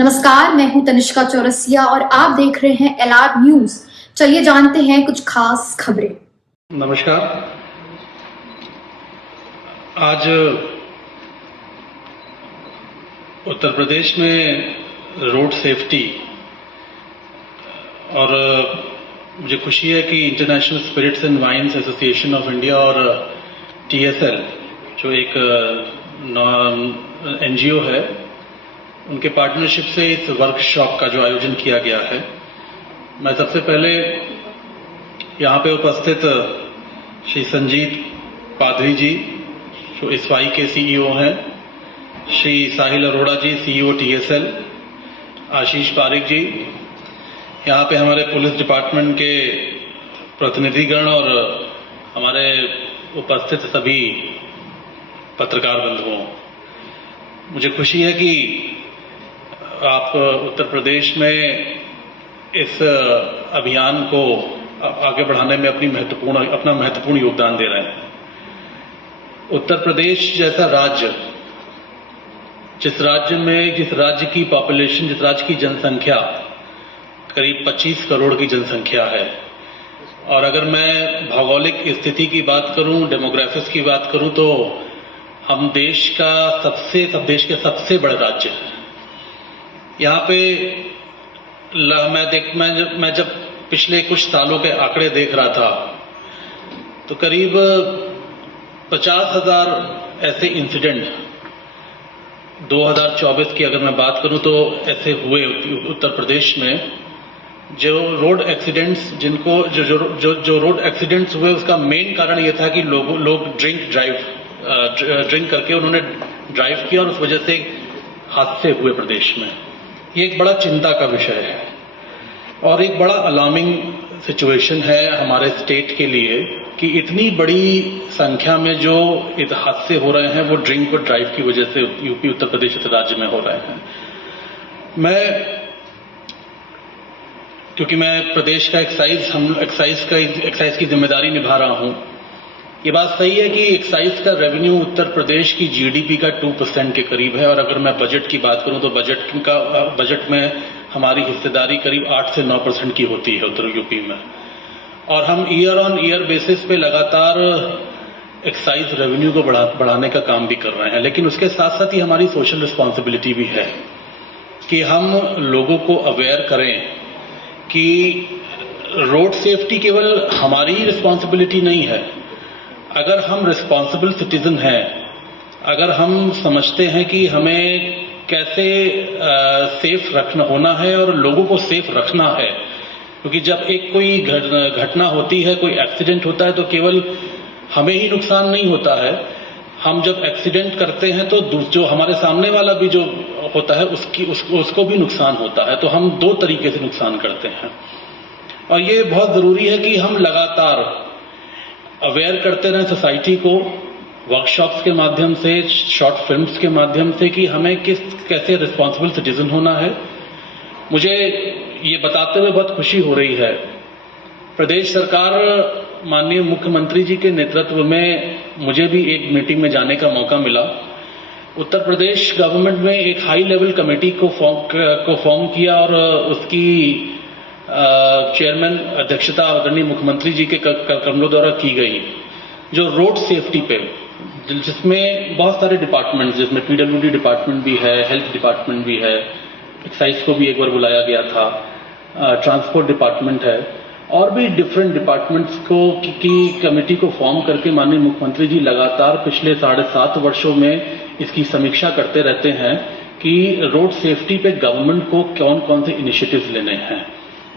नमस्कार, मैं हूं तनिष्का चौरसिया और आप देख रहे हैं एलआर न्यूज। चलिए जानते हैं कुछ खास खबरें। नमस्कार। आज उत्तर प्रदेश में रोड सेफ्टी और मुझे खुशी है कि International Spirits and Wines Association of India और टीएसएल जो एक एनजीओ है, उनके पार्टनरशिप से इस वर्कशॉप का जो आयोजन किया गया है। मैं सबसे पहले यहाँ पे उपस्थित श्री संजीत पाधवी जी जो ISWAI के सीईओ हैं, श्री साहिल अरोड़ा जी सीईओ टीएसएल, आशीष पारिक जी, यहाँ पे हमारे पुलिस डिपार्टमेंट के प्रतिनिधिगण और हमारे उपस्थित सभी पत्रकार बंधुओं, मुझे खुशी है कि आप उत्तर प्रदेश में इस अभियान को आगे बढ़ाने में अपना महत्वपूर्ण योगदान दे रहे हैं। उत्तर प्रदेश जैसा राज्य, जिस राज्य की पॉपुलेशन, जिस राज्य की जनसंख्या करीब 25 करोड़ की जनसंख्या है, और अगर मैं भौगोलिक स्थिति की बात करूं, डेमोग्राफिक्स की बात करूं, तो हम देश के सबसे बड़े राज्य हैं। यहाँ पे मैं जब पिछले कुछ सालों के आंकड़े देख रहा था तो करीब 50,000 ऐसे इंसिडेंट 2024 की अगर मैं बात करूं तो ऐसे हुए उत्तर प्रदेश में, जो रोड एक्सीडेंट्स जो रोड एक्सीडेंट्स हुए, उसका मेन कारण यह था कि लोग ड्रिंक करके उन्होंने ड्राइव किया और उस वजह से हादसे हुए प्रदेश में। ये एक बड़ा चिंता का विषय है और एक बड़ा अलार्मिंग सिचुएशन है हमारे स्टेट के लिए कि इतनी बड़ी संख्या में जो हादसे हो रहे हैं वो ड्रिंक और ड्राइव की वजह से यूपी, उत्तर प्रदेश राज्य में हो रहे हैं। क्योंकि मैं प्रदेश का एक्साइज की जिम्मेदारी निभा रहा हूं, ये बात सही है कि एक्साइज का रेवेन्यू उत्तर प्रदेश की जीडीपी का 2% के करीब है। और अगर मैं बजट की बात करूं तो बजट में हमारी हिस्सेदारी करीब 8 से 9% की होती है उत्तर यूपी में। और हम ईयर ऑन ईयर बेसिस पे लगातार एक्साइज रेवेन्यू को बढ़ाने का काम भी कर रहे हैं। लेकिन उसके साथ साथ ही हमारी सोशल रिस्पॉन्सिबिलिटी भी है कि हम लोगों को अवेयर करें कि रोड सेफ्टी केवल हमारी ही रिस्पॉन्सिबिलिटी नहीं है। अगर हम रिस्पॉन्सिबल सिटीजन हैं, अगर हम समझते हैं कि हमें कैसे सेफ होना है और लोगों को सेफ रखना है, क्योंकि जब एक कोई घटना होती है, कोई एक्सीडेंट होता है, तो केवल हमें ही नुकसान नहीं होता है। हम जब एक्सीडेंट करते हैं तो जो हमारे सामने वाला भी जो होता है उसको भी नुकसान होता है। तो हम दो तरीके से नुकसान करते हैं और ये बहुत जरूरी है कि हम लगातार अवेयर करते रहें सोसाइटी को, वर्कशॉप्स के माध्यम से, शॉर्ट फिल्म्स के माध्यम से, कि हमें कैसे रिस्पॉन्सिबल सिटीजन होना है। मुझे ये बताते हुए बहुत खुशी हो रही है, प्रदेश सरकार माननीय मुख्यमंत्री जी के नेतृत्व में मुझे भी एक मीटिंग में जाने का मौका मिला। उत्तर प्रदेश गवर्नमेंट में एक हाई लेवल कमेटी को फॉर्म किया और उसकी चेयरमैन अध्यक्षता आदरणीय मुख्यमंत्री जी के कमलों द्वारा की गई, जो रोड सेफ्टी पे, जिसमें बहुत सारे डिपार्टमेंट्स, जिसमें पीडब्ल्यूडी डिपार्टमेंट भी है, हेल्थ डिपार्टमेंट भी है, एक्साइज को भी एक बार बुलाया गया था, ट्रांसपोर्ट डिपार्टमेंट है, और भी डिफरेंट डिपार्टमेंट्स की कमेटी को फॉर्म करके माननीय मुख्यमंत्री जी लगातार पिछले 7.5 वर्षों में इसकी समीक्षा करते रहते हैं कि रोड सेफ्टी पे गवर्नमेंट को कौन कौन से इनिशिएटिव्स लेने हैं।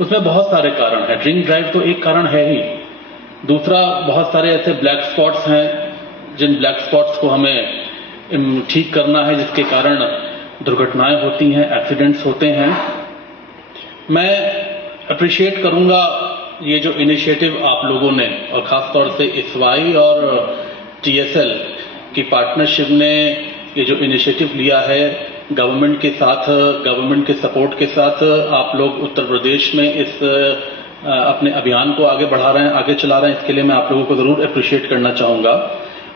उसमें बहुत सारे कारण हैं, ड्रिंक ड्राइव तो एक कारण है ही, दूसरा बहुत सारे ऐसे ब्लैक स्पॉट्स हैं, जिन ब्लैक स्पॉट्स को हमें ठीक करना है, जिसके कारण दुर्घटनाएं होती हैं, एक्सीडेंट्स होते हैं। मैं अप्रिशिएट करूंगा ये जो इनिशिएटिव आप लोगों ने, और खासतौर से ISWAI और TSL की पार्टनरशिप ने ये जो इनिशिएटिव लिया है, गवर्नमेंट के साथ, गवर्नमेंट के सपोर्ट के साथ आप लोग उत्तर प्रदेश में इस अपने अभियान को आगे बढ़ा रहे हैं, आगे चला रहे हैं। इसके लिए मैं आप लोगों को जरूर अप्रिशिएट करना चाहूंगा।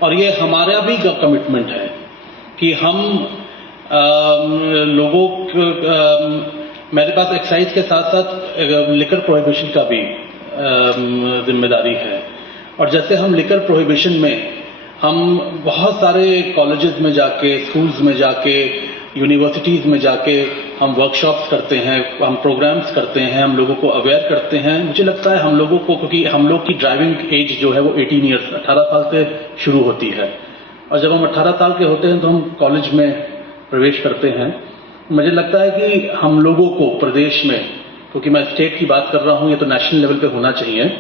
और ये हमारा भी कमिटमेंट है कि हम लोगों मेरे पास एक्साइज के साथ साथ लिकर प्रोहिबिशन का भी जिम्मेदारी है। और जैसे हम लिकर प्रोहिबिशन में हम बहुत सारे कॉलेजेस में जाके, स्कूल्स में जाके, यूनिवर्सिटीज में जाके हम वर्कशॉप्स करते हैं, हम प्रोग्राम्स करते हैं, हम लोगों को अवेयर करते हैं। मुझे लगता है हम लोगों को, क्योंकि हम लोग की ड्राइविंग एज जो है वो 18 ईयर्स 18 साल से शुरू होती है, और जब हम 18 साल के होते हैं तो हम कॉलेज में प्रवेश करते हैं। मुझे लगता है कि हम लोगों को प्रदेश में, क्योंकि मैं स्टेट की बात कर रहा हूं, ये तो नेशनल लेवल पे होना चाहिए,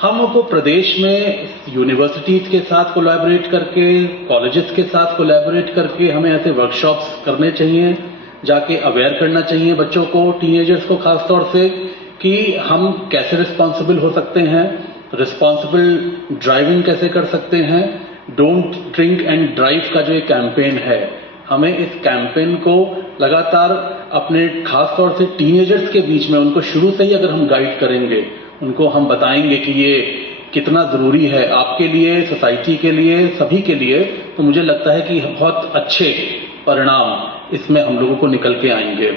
हमको प्रदेश में यूनिवर्सिटीज के साथ कोलैबोरेट करके, कॉलेजेस के साथ कोलैबोरेट करके हमें ऐसे वर्कशॉप्स करने चाहिए, जाके अवेयर करना चाहिए बच्चों को, टीनेजर्स को खासतौर से, कि हम कैसे रिस्पॉन्सिबल हो सकते हैं, रिस्पॉन्सिबल ड्राइविंग कैसे कर सकते हैं। डोंट ड्रिंक एंड ड्राइव का जो ये कैंपेन है, हमें इस कैंपेन को लगातार अपने खासतौर से टीनेजर्स के बीच में, उनको शुरू से ही अगर हम गाइड करेंगे, उनको हम बताएंगे कि ये कितना जरूरी है आपके लिए, सोसाइटी के लिए, सभी के लिए, तो मुझे लगता है कि बहुत अच्छे परिणाम इसमें हम लोगों को निकल के आएंगे।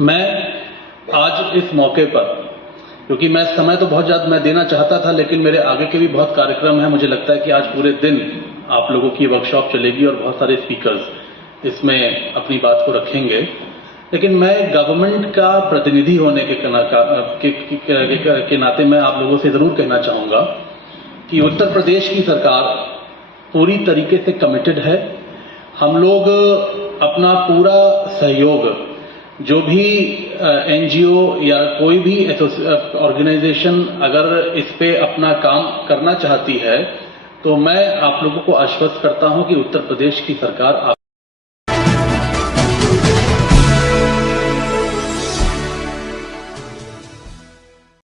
मैं आज इस मौके पर, क्योंकि मैं समय तो बहुत ज्यादा मैं देना चाहता था, लेकिन मेरे आगे के भी बहुत कार्यक्रम हैं, मुझे लगता है कि आज पूरे दिन आप लोगों की वर्कशॉप चलेगी और बहुत सारे स्पीकर्स इसमें अपनी बात को रखेंगे। लेकिन मैं गवर्नमेंट का प्रतिनिधि होने के नाते मैं आप लोगों से जरूर कहना चाहूंगा कि उत्तर प्रदेश की सरकार पूरी तरीके से कमिटेड है। हम लोग अपना पूरा सहयोग, जो भी एनजीओ या कोई भी ऑर्गेनाइजेशन अगर इस पे अपना काम करना चाहती है, तो मैं आप लोगों को आश्वस्त करता हूं कि उत्तर प्रदेश की सरकार